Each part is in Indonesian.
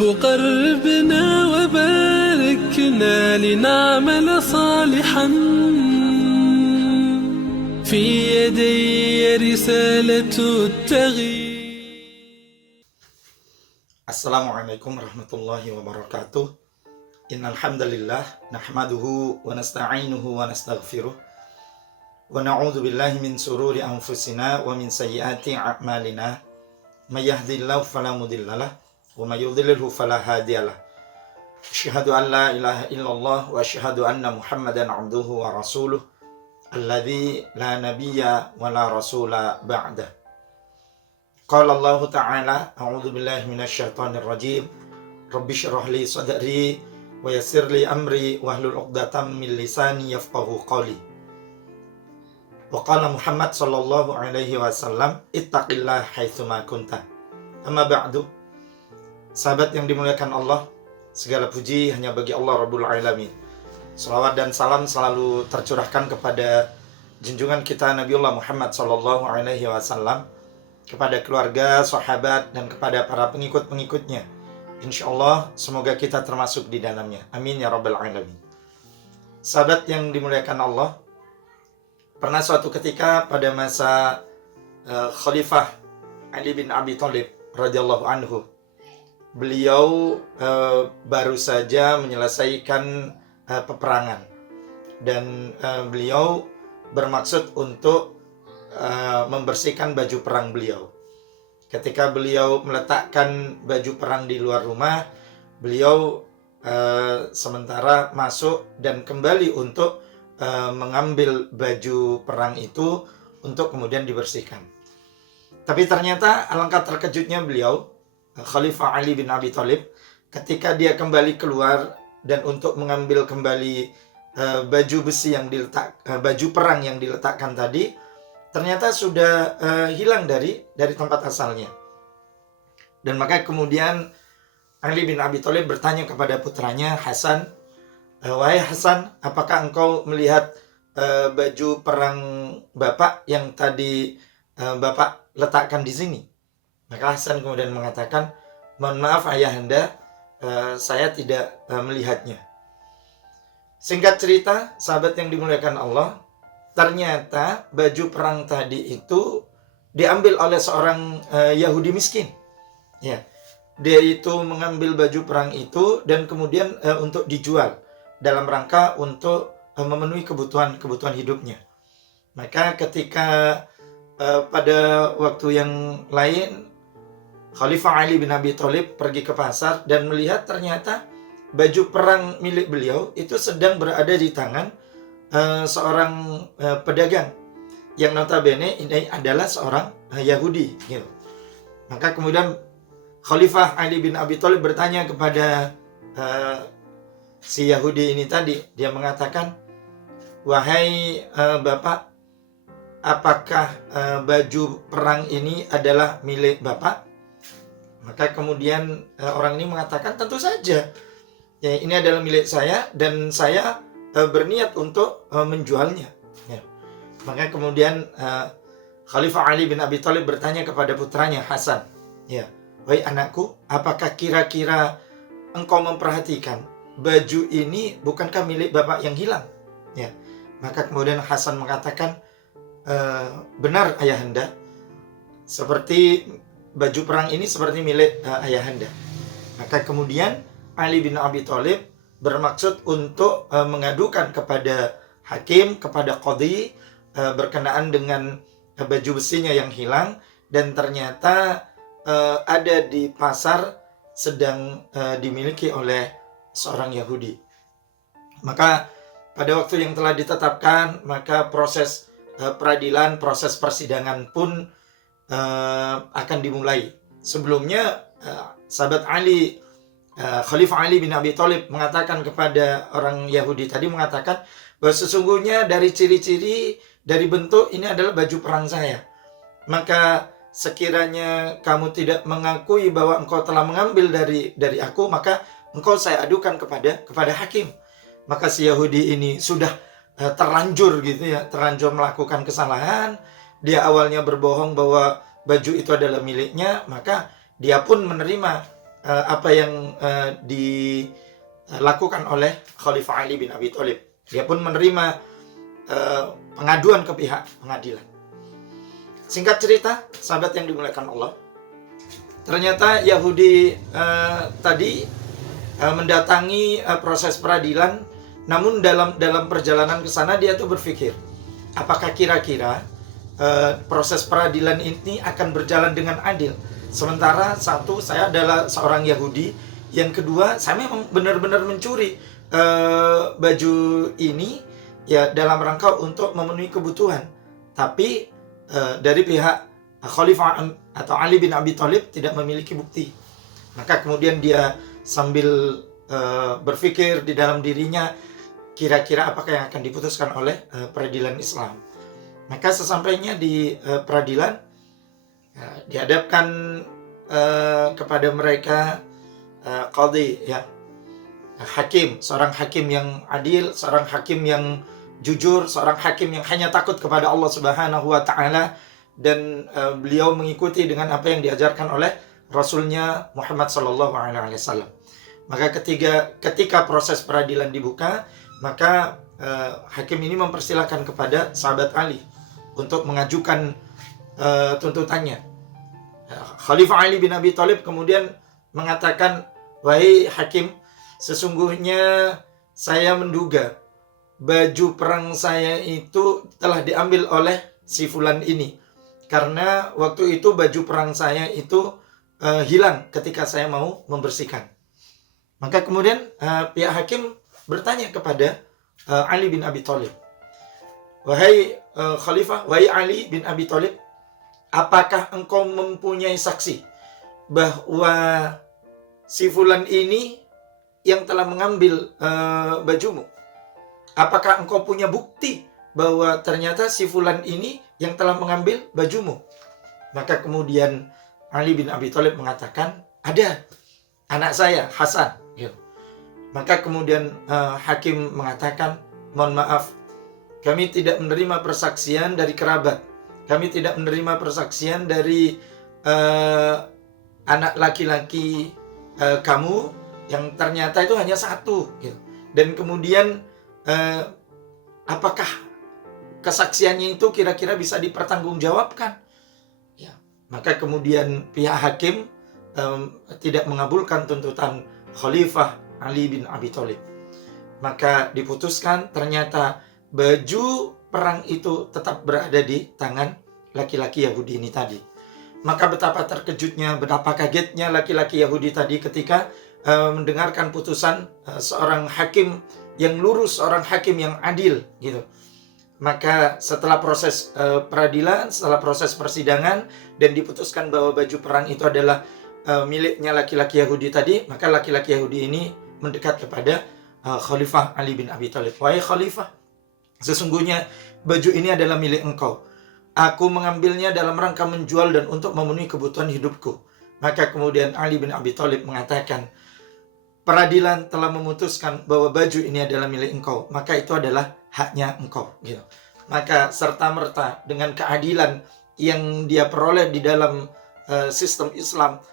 قربنا وباركنا لنعمل صالحا في يدي رسالة التغيير. Assalamualaikum warahmatullahi wabarakatuh. Innal hamdalillah nahmaduhu wa nasta'inuhu wa nastaghfiruh wa na'udzu billahi min sururi anfusina wa min sayyiati a'malina. May yahdihillahu fala mudhillalah wa may yudhlilhu fala hadiyalah. Asyhadu an la ilaha illallah wa asyhadu anna Muhammadan 'abduhu wa rasuluh alladzi la nabiyya wa la rasula ba'dah. Qala Allah Ta'ala, a'udzu billahi minasyaitonir rajim. Rabbi shrah li sadri wa yassir li amri wahlul 'uqdatam min lisani yafqahu qawli. Wa qala Muhammad sallallahu alaihi wasallam, ittaqillaha haitsu ma kunta. Amma ba'du. Sahabat yang dimuliakan Allah, segala puji hanya bagi Allah Rabbul Alamin. Salawat dan salam selalu tercurahkan kepada junjungan kita Nabiullah Muhammad sallallahu alaihi wasallam, kepada keluarga, sahabat, dan kepada para pengikut-pengikutnya. Insya Allah, semoga kita termasuk di dalamnya. Amin ya Rabbal Alamin. Sahabat yang dimuliakan Allah, pernah suatu ketika pada masa Khalifah Ali bin Abi Thalib radhiyallahu anhu, beliau baru saja menyelesaikan peperangan. Dan beliau bermaksud untuk membersihkan baju perang beliau. Ketika beliau meletakkan baju perang di luar rumah, beliau sementara masuk dan kembali untuk mengambil baju perang itu untuk kemudian dibersihkan. Tapi ternyata alangkah terkejutnya beliau, Khalifah Ali bin Abi Thalib, ketika dia kembali keluar dan untuk mengambil kembali baju besi yang baju perang yang diletakkan tadi, ternyata sudah hilang dari tempat asalnya. Dan maka kemudian Ali bin Abi Thalib bertanya kepada putranya Hasan, wahai Hasan, apakah engkau melihat baju perang bapak yang tadi bapak letakkan di sini? Maka Hasan kemudian mengatakan, mohon maaf ayahanda, saya tidak melihatnya. Singkat cerita, sahabat yang dimuliakan Allah, ternyata baju perang tadi itu diambil oleh seorang Yahudi miskin. Ya, dia itu mengambil baju perang itu dan kemudian untuk dijual dalam rangka untuk memenuhi kebutuhan hidupnya. Maka ketika pada waktu yang lain, Khalifah Ali bin Abi Thalib pergi ke pasar dan melihat ternyata baju perang milik beliau itu sedang berada di tangan seorang pedagang yang notabene ini adalah seorang Yahudi gitu. Maka kemudian Khalifah Ali bin Abi Thalib bertanya kepada si Yahudi ini tadi. Dia mengatakan, wahai bapak, apakah baju perang ini adalah milik bapak? Maka kemudian orang ini mengatakan, tentu saja ya, ini adalah milik saya dan saya berniat untuk menjualnya. Ya. Maka kemudian Khalifah Ali bin Abi Thalib bertanya kepada putranya Hasan, ya, wahai anakku, apakah kira-kira engkau memperhatikan baju ini bukankah milik bapak yang hilang? Ya. Maka kemudian Hasan mengatakan, benar ayahanda, seperti baju perang ini seperti milik ayahanda. Maka kemudian Ali bin Abi Thalib bermaksud untuk mengadukan kepada hakim, kepada qadhi, berkenaan dengan baju besinya yang hilang, dan ternyata ada di pasar sedang dimiliki oleh seorang Yahudi. Maka pada waktu yang telah ditetapkan, maka proses peradilan, proses persidangan pun akan dimulai. Sebelumnya sahabat Ali, Khalifah Ali bin Abi Thalib mengatakan kepada orang Yahudi tadi, mengatakan bahwa sesungguhnya dari ciri-ciri, dari bentuk ini adalah baju perang saya. Maka sekiranya kamu tidak mengakui bahwa engkau telah mengambil dari aku, maka engkau saya adukan kepada hakim. Maka si Yahudi ini sudah terlanjur gitu ya, terlanjur melakukan kesalahan. Dia awalnya berbohong bahwa baju itu adalah miliknya, maka dia pun menerima apa yang dilakukan oleh Khalifah Ali bin Abi Thalib. Dia pun menerima pengaduan ke pihak pengadilan. Singkat cerita, sahabat yang dimuliakan Allah, ternyata Yahudi tadi mendatangi proses peradilan, namun dalam perjalanan ke sana dia tuh berpikir, apakah kira-kira proses peradilan ini akan berjalan dengan adil? Sementara satu, saya adalah seorang Yahudi. Yang kedua, saya memang benar-benar mencuri baju ini ya dalam rangka untuk memenuhi kebutuhan. Tapi dari pihak Khalifah atau Ali bin Abi Thalib tidak memiliki bukti. Maka kemudian dia sambil berpikir di dalam dirinya, kira-kira apakah yang akan diputuskan oleh peradilan Islam. Maka sesampainya di peradilan, dihadapkan kepada mereka qadhi, ya, hakim, seorang hakim yang adil, seorang hakim yang jujur, seorang hakim yang hanya takut kepada Allah Subhanahu wa Ta'ala, dan beliau mengikuti dengan apa yang diajarkan oleh Rasulnya Muhammad Sallallahu Alaihi Wasallam. Maka ketika proses peradilan dibuka, maka hakim ini mempersilahkan kepada sahabat Ali untuk mengajukan tuntutannya. Khalifah Ali bin Abi Thalib kemudian mengatakan, wahai hakim, sesungguhnya saya menduga baju perang saya itu telah diambil oleh si fulan ini, karena waktu itu baju perang saya itu hilang ketika saya mau membersihkan. Maka kemudian pihak hakim bertanya kepada Ali bin Abi Thalib, wahai Khalifah, wahai Ali bin Abi Thalib, apakah engkau mempunyai saksi bahwa si fulan ini yang telah mengambil bajumu? Apakah engkau punya bukti bahwa ternyata si fulan ini yang telah mengambil bajumu? Maka kemudian Ali bin Abi Thalib mengatakan, ada, anak saya Hasan. Maka kemudian hakim mengatakan, mohon maaf, kami tidak menerima persaksian dari kerabat, kami tidak menerima persaksian dari anak laki-laki kamu yang ternyata itu hanya satu, gitu. Dan kemudian apakah kesaksiannya itu kira-kira bisa dipertanggungjawabkan? Ya. Maka kemudian pihak hakim tidak mengabulkan tuntutan Khalifah Ali bin Abi Thalib. Maka diputuskan ternyata baju perang itu tetap berada di tangan laki-laki Yahudi ini tadi. Maka betapa terkejutnya, betapa kagetnya laki-laki Yahudi tadi ketika mendengarkan putusan seorang hakim yang lurus, seorang hakim yang adil, gitu. Maka setelah proses peradilan, setelah proses persidangan, dan diputuskan bahwa baju perang itu adalah miliknya laki-laki Yahudi tadi, maka laki-laki Yahudi ini mendekat kepada Khalifah Ali bin Abi Thalib. Wahai Khalifah, sesungguhnya baju ini adalah milik engkau. Aku mengambilnya dalam rangka menjual dan untuk memenuhi kebutuhan hidupku. Maka kemudian Ali bin Abi Thalib mengatakan, peradilan telah memutuskan bahwa baju ini adalah milik engkau, maka itu adalah haknya engkau, gitu. Maka serta-merta dengan keadilan yang dia peroleh di dalam sistem Islam,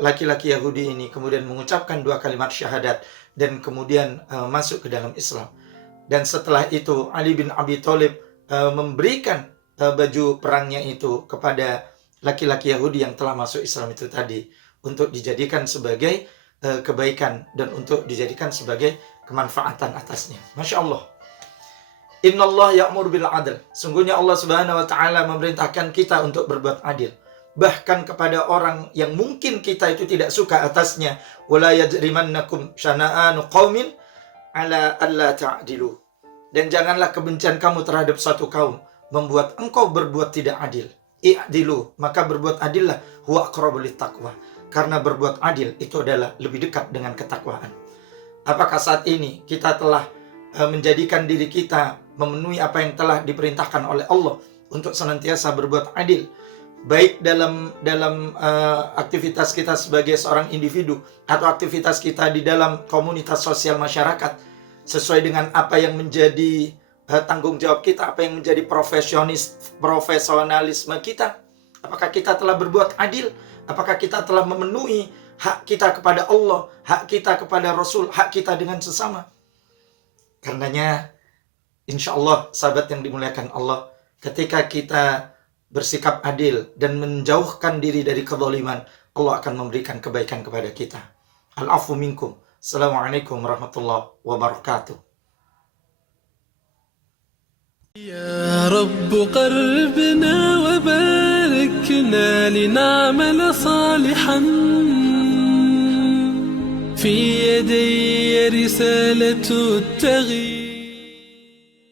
laki-laki Yahudi ini kemudian mengucapkan 2 kalimat syahadat dan kemudian masuk ke dalam Islam. Dan setelah itu Ali bin Abi Thalib memberikan baju perangnya itu kepada laki-laki Yahudi yang telah masuk Islam itu tadi, untuk dijadikan sebagai kebaikan dan untuk dijadikan sebagai kemanfaatan atasnya. Masya Allah. Innallah ya'mur bil adl. Sungguhnya Allah Subhanahu wa Ta'ala memerintahkan kita untuk berbuat adil, bahkan kepada orang yang mungkin kita itu tidak suka atasnya. Wala yajrimannakum syana'anu qaumin ala alla ta'dilu. Dan janganlah kebencian kamu terhadap suatu kaum membuat engkau berbuat tidak adil. I'dilu, maka berbuat adillah, huwa aqrabu littaqwa. Karena berbuat adil itu adalah lebih dekat dengan ketakwaan. Apakah saat ini kita telah menjadikan diri kita memenuhi apa yang telah diperintahkan oleh Allah untuk senantiasa berbuat adil, baik dalam aktivitas kita sebagai seorang individu atau aktivitas kita di dalam komunitas sosial masyarakat, sesuai dengan apa yang menjadi tanggung jawab kita, apa yang menjadi profesionalisme kita? Apakah kita telah berbuat adil? Apakah kita telah memenuhi hak kita kepada Allah, hak kita kepada Rasul, hak kita dengan sesama. Karenanya, insya Allah, sahabat yang dimuliakan Allah, ketika kita bersikap adil dan menjauhkan diri dari kezaliman, Allah akan memberikan kebaikan kepada kita. Al-afu minkum. Assalamualaikum warahmatullahi wabarakatuh. يا رب قربنا وباركنا لنعمل صالحا في يدي رسالة التغيير.